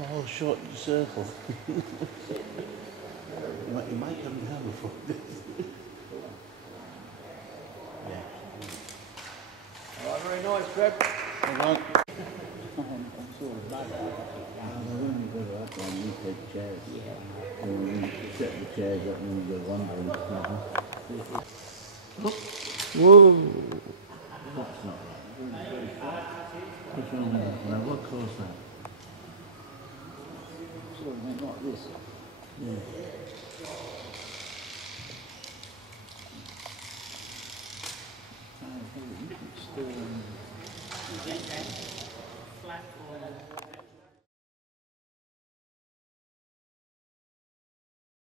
Oh, short circle. You might come down before this. Yeah. Oh, very nice, Greg. All right. I'm sort of like that. I've only got it up on these big chairs. Yeah. And when you set the chairs up and you're wondering Whoa. that's not right. What's wrong with that? Now, what caused that? Sort of went like this. Yeah. Oh, you could still... Flat or